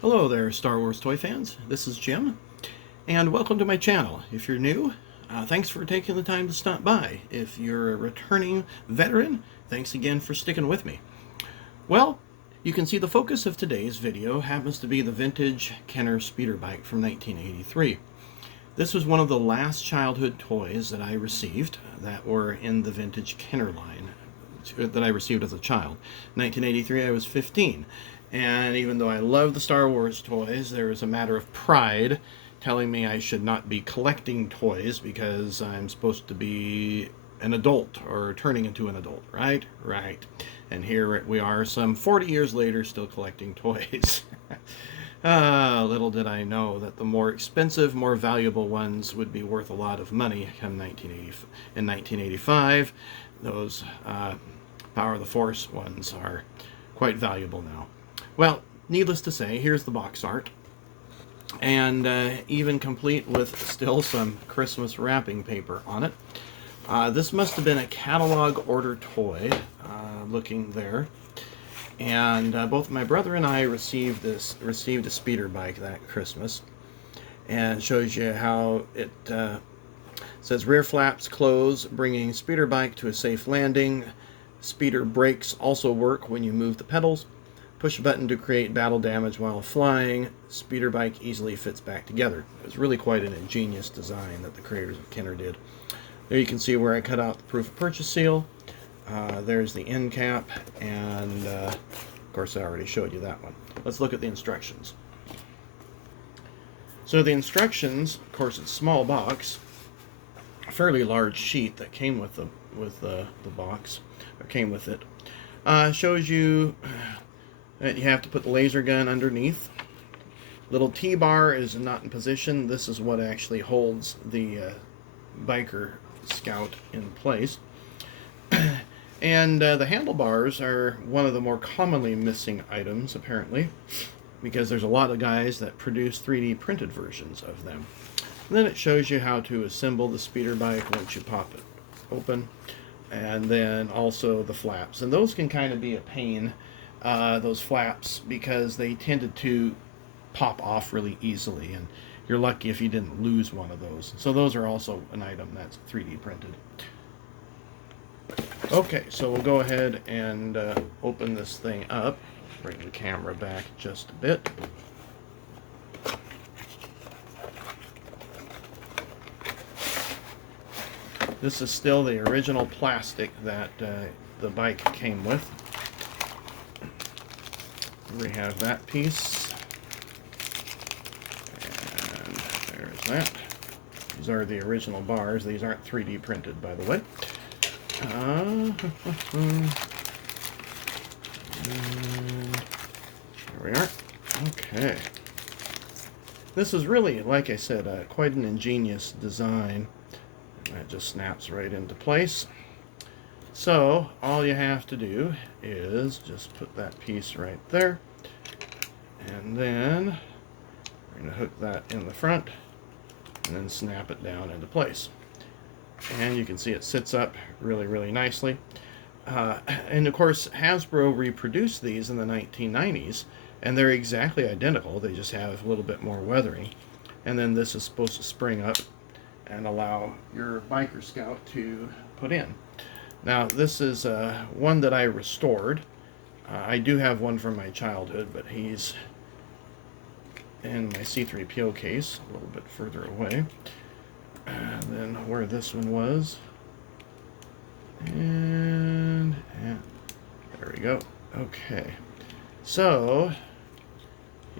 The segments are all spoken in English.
Hello there, Star Wars toy fans. This is Jim, and welcome to my channel. If you're new, thanks for taking the time to stop by. If you're a returning veteran, thanks again for sticking with me. Well, you can see the focus of today's video happens to be the vintage Kenner speeder bike from 1983. This was one of the last childhood toys that I received that were in the vintage Kenner line that I received as a child. 1983, I was 15. And even though I love the Star Wars toys, there was a matter of pride telling me I should not be collecting toys because I'm supposed to be an adult or turning into an adult, right? Right. And here we are, some 40 years later, still collecting toys. Little did I know that the more expensive, more valuable ones would be worth a lot of money come 1985. Those Power of the Force ones are quite valuable now. Well, needless to say, here's the box art, and even complete with still some Christmas wrapping paper on it. This must have been a catalog order toy, looking there, and both my brother and I received a speeder bike that Christmas, and it shows you how it says rear flaps close, bringing speeder bike to a safe landing. Speeder brakes also work when you move the pedals. Push a button to create battle damage while flying. Speeder bike easily fits back together. It was really quite an ingenious design that the creators of Kenner did. There you can see where I cut out the proof of purchase seal. There's the end cap, and of course I already showed you that one. Let's look at the instructions. So the instructions, of course, it's a small box, a fairly large sheet that came with the box, or came with it. Shows you that you have to put the laser gun underneath. Little T-bar is not in position. This is what actually holds the biker scout in place. And the handlebars are one of the more commonly missing items, apparently, because there's a lot of guys that produce 3D printed versions of them. And then it shows you how to assemble the speeder bike once you pop it open, and then also the flaps. And those can kind of be a pain, those flaps, because they tended to pop off really easily, and you're lucky if you didn't lose one of those. So those are also an item that's 3D printed. Okay, so we'll go ahead and open this thing up. Bring the camera back just a bit. This is still the original plastic that the bike came with. We have that piece. And there's that. These are the original bars. These aren't 3D printed, by the way. There we are. Okay. This is really, like I said, quite an ingenious design. That just snaps right into place. So all you have to do is just put that piece right there, and then we're going to hook that in the front and then snap it down into place. And you can see it sits up really nicely. And of course, Hasbro reproduced these in the 1990s, and they're exactly identical. They just have a little bit more weathering. And then this is supposed to spring up and allow your biker scout to put in. Now, this is one that I restored. I do have one from my childhood, but he's in my C-3PO case, a little bit further away. And then where this one was. And there we go. Okay. So,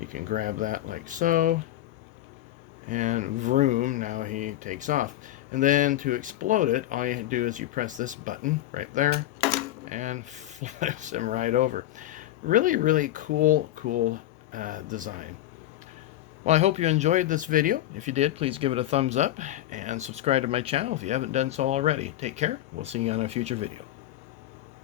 you can grab that like so. And vroom, now he takes off. And then to explode it, all you do is you press this button right there and flips him right over. Really cool design. Well, I hope you enjoyed this video. If you did, please give it a thumbs up and subscribe to my channel if you haven't done so already. Take care. We'll see you on a future video.